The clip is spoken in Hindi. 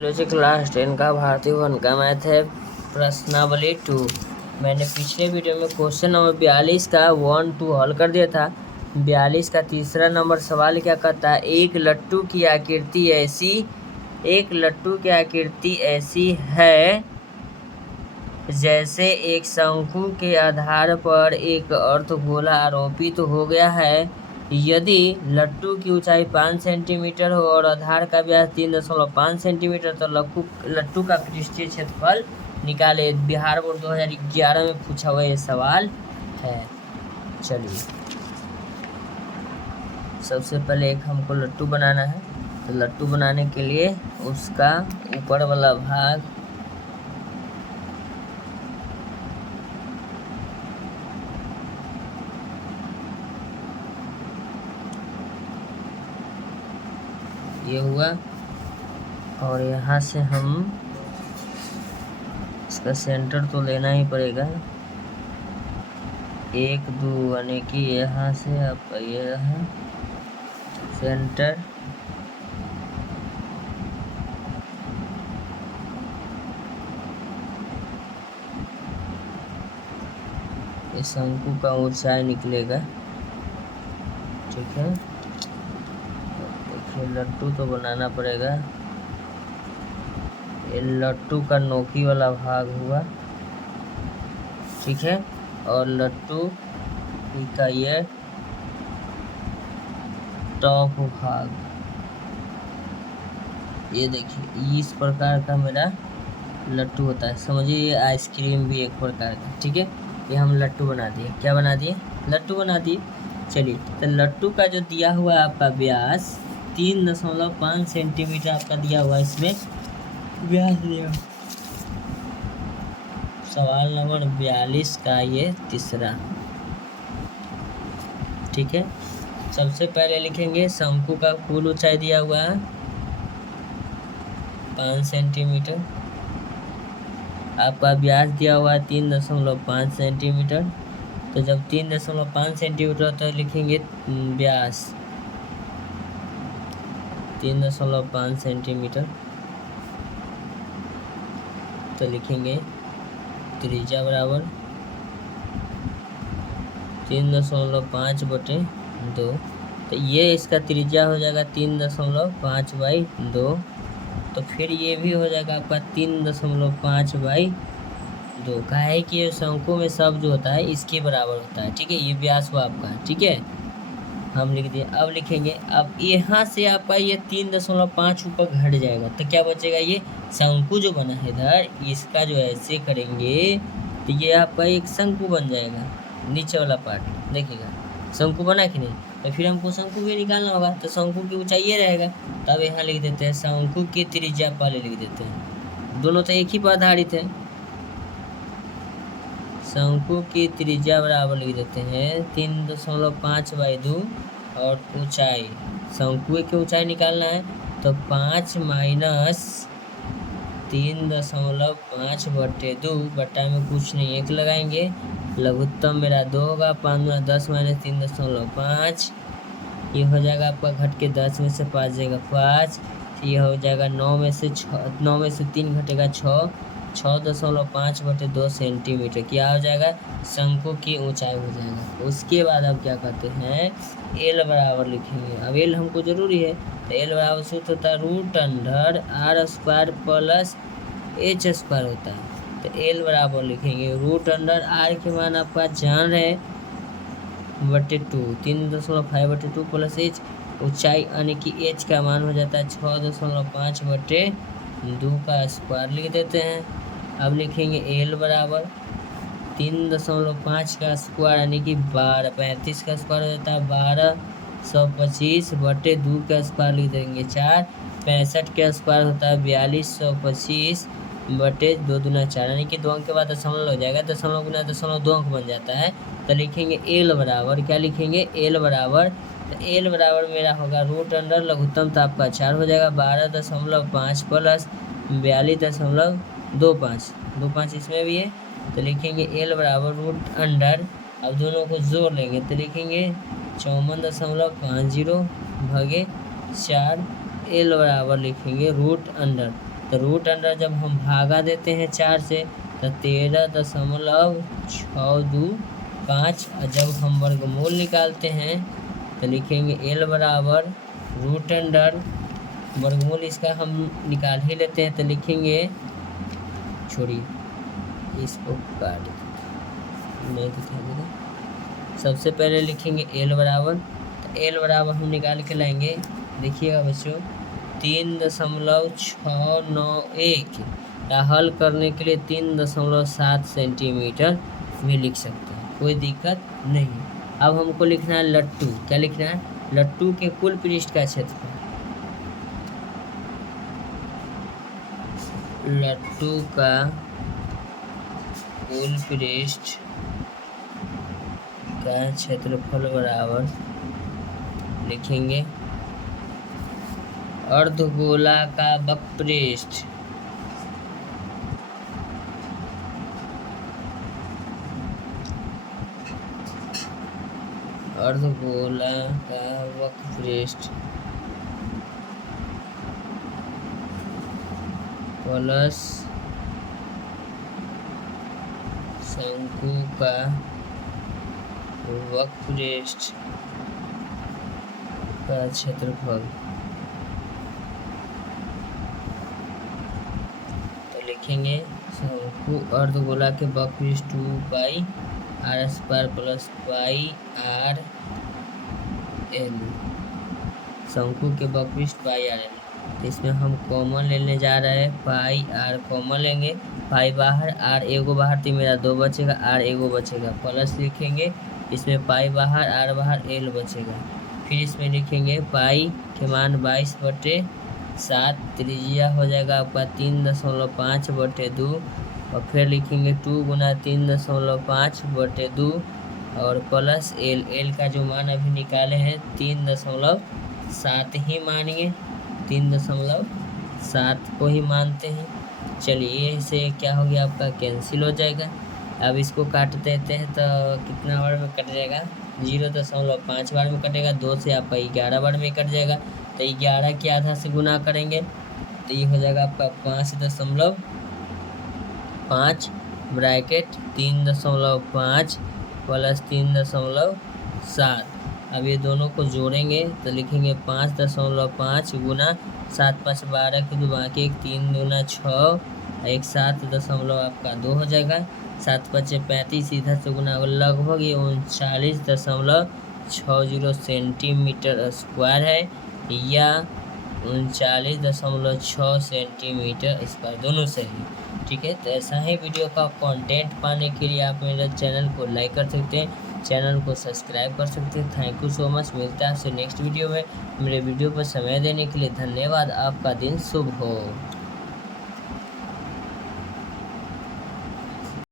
बायोलॉजी क्लास 10 का भारतीय वन का मैथ है प्रश्नावली 2। मैंने पिछले वीडियो में क्वेश्चन नंबर 42 का 1 2 हल कर दिया था। 42 का तीसरा नंबर सवाल क्या कहता है, एक लट्टू की आकृति ऐसी है जैसे एक शंकु के आधार पर एक अर्धगोला आरोपित हो गया है। यदि लट्टू की ऊंचाई 5 सेंटीमीटर हो और आधार का व्यास 3.5 सेंटीमीटर तो लट्टू का पृष्ठीय क्षेत्रफल निकाले। बिहार बोर्ड 2011 में पूछा हुआ ये सवाल है। चलिए सबसे पहले एक हमको लट्टू बनाना है, तो लट्टू बनाने के लिए उसका ऊपर वाला भाग ये हुआ और यहाँ से हम इसका सेंटर तो लेना ही पड़ेगा। 1 2 यानी कि यहाँ से आपका ये है सेंटर, ये शंकु का ऊंचाई निकलेगा। ठीक है, देखिए लट्टू तो बनाना पड़ेगा। ये लट्टू का नोकी वाला भाग हुआ, ठीक है, और लट्टू का ये टॉप भाग, ये देखिए इस प्रकार का मेरा लट्टू होता है। समझिए ये आइसक्रीम भी एक प्रकार का। ठीक है, ये हम लट्टू बना दिए। क्या बना दिए? लट्टू बना दिए। चलिए, तो लट्टू का जो दिया हुआ है आपका व्यास 3.5 सेंटीमीटर आपका दिया हुआ है, इसमें व्यास दिया। सवाल नंबर 42 का ये तीसरा। ठीक है, सबसे पहले लिखेंगे शंकु का कुल ऊंचाई दिया हुआ है 5 सेंटीमीटर, आपका व्यास दिया हुआ है 3.5 सेंटीमीटर। तो जब 3.5 सेंटीमीटर तो लिखेंगे व्यास 3.5 सेंटीमीटर, तो लिखेंगे त्रिज्या बराबर 3.5/2। तो ये इसका त्रिज्या हो जाएगा 3.5/2। तो फिर ये भी हो जाएगा आपका 3.5/2। का है कि ये शंकु में सब जो होता है इसके बराबर होता है। ठीक है, ये व्यास हुआ आपका। ठीक है, हम लिख दिए। अब लिखेंगे, अब यहाँ से आपका ये 3.5 ऊपर घट जाएगा तो क्या बचेगा, ये शंकु जो बना है इधर, इसका जो ऐसे करेंगे तो ये आपका एक शंकु बन जाएगा। नीचे वाला पार्ट देखिएगा, शंकु बना कि नहीं। तो फिर हमको शंकु भी निकालना होगा, तो शंकु की ऊंचाई ये रहेगा। तब यहाँ लिख देते हैं शंकु की त्रिज्या पहले लिख देते हैं, दोनों तो एक ही पर आधारित है। शंकु की त्रिज्या बराबर लिख देते हैं 3.5/2 और ऊंचाई, शंकु की ऊंचाई निकालना है तो 5 माइनस 3.5/2 बटा में कुछ नहीं 1 लगाएंगे। लघुत्तम मेरा 2 होगा, 5 में 10 माइनस 3.5, ये हो जाएगा आपका घट के 10 में से 5 जाएगा 5, ये हो जाएगा 9 में से 3 घटेगा 6.5/2 सेंटीमीटर क्या हो जाएगा, शंकु की ऊंचाई हो जाएगा। उसके बाद अब क्या कहते हैं, एल बराबर लिखेंगे। अब एल हमको जरूरी है, तो एल बराबर सूत्र होता है √r² प्लस h² होता है। तो एल बराबर लिखेंगे √r के मान आपका जान रहे 2 3.5/2 प्लस h, ऊंचाई यानी कि h का मान हो जाता है 6.5/2 का स्क्वायर लिख देते हैं। अब लिखेंगे एल बराबर 3.5 का स्क्वायर यानी कि 12, 35 का स्क्वायर हो जाता है 1225/2 का स्क्वायर लिख देंगे 4, 65 का स्क्वायर होता है 4225/2 दूना 4, यानी कि 2 अंक के बाद दशमलव हो जाएगा, दशमलव गुना दशमलव 2 अंक बन जाता है। तो लिखेंगे एल बराबर, क्या लिखेंगे, एल बराबर, तो एल बराबर मेरा होगा √, लघुत्तम तो आपका 4 हो जाएगा 12.5 प्लस 42.25 इसमें भी है। तो लिखेंगे एल बराबर √, अब दोनों को जोड़ लेंगे तो लिखेंगे 54.50 भागे 4, एल बराबर लिखेंगे √। तो रूट अंडर जब हम भागा देते हैं 4 से तो 13.625। और जब हम वर्गमूल निकालते हैं तो लिखेंगे L बराबर रूट अंडर वर्गमूल इसका हम निकाल ही लेते हैं तो लिखेंगे, छोड़िए इसको काट नहीं दिखा देगा। सबसे पहले लिखेंगे L बराबर, तो L बराबर हम निकाल के लाएंगे, देखिएगा बच्चों 3.691 या हल करने के लिए 3.7 सेंटीमीटर भी लिख सकते हैं, कोई दिक्कत नहीं। अब हमको लिखना है लट्टू, क्या लिखना है, लट्टू के कुल पृष्ठ का क्षेत्रफल, लट्टू का कुल पृष्ठ का क्षेत्रफल बराबर लिखेंगे अर्धगोला का वक्रपृष्ठ, अर्धगोला का वक्रपृष्ठ प्लस शंकु का वक्रपृष्ठ का क्षेत्रफल। तो लिखेंगे शंकु अर्धगोला के वक्रपृष्ठ 2 pi R square plus pi R L, शंकु के वक्रपृष्ठ पाई आर एल। तो इसमें हम कॉमन लेने जा रहे हैं, पाई आर कॉमन लेंगे, पाई बाहर आर एगो बाहर तो मेरा 2 बचेगा, आर एगो बचेगा, प्लस लिखेंगे इसमें पाई बाहर आर बाहर एल बचेगा। फिर इसमें लिखेंगे पाई के मान 22/7, त्रिज्या हो जाएगा आपका 3.5/2, और फिर लिखेंगे 2 गुना 3.5/2 और प्लस एल, एल का जो मान अभी निकाले हैं 3.7 ही मानिए, 3.7 को ही मानते हैं। चलिए इसे क्या हो गया आपका कैंसिल हो जाएगा। अब इसको काट देते हैं तो कितना बार में कट जाएगा, 0.5 बार में कटेगा, 2 से आपका 11 बार में कट जाएगा। तो 11 के आधा से गुना करेंगे तो ये हो जाएगा आपका 5.5 ब्रैकेट 3.5 प्लस 3.7। अब ये दोनों को जोड़ेंगे तो लिखेंगे 5.5 गुना 7 5 12 के 2 बाकी 1 3 दूना 6 1 7.2 आपका 2 हो जाएगा, 7 5 35 इधर से गुना लगभग ये 39.60 सेंटीमीटर स्क्वायर है या 39.6 सेंटीमीटर स्क्वायर, दोनों सही। ठीक है, तो ऐसा ही वीडियो का कंटेंट पाने के लिए आप मेरे चैनल को लाइक कर सकते हैं, चैनल को सब्सक्राइब कर सकते हैं। थैंक यू सो मच, मिलता है आपसे नेक्स्ट वीडियो में। मेरे वीडियो पर समय देने के लिए धन्यवाद, आपका दिन शुभ हो।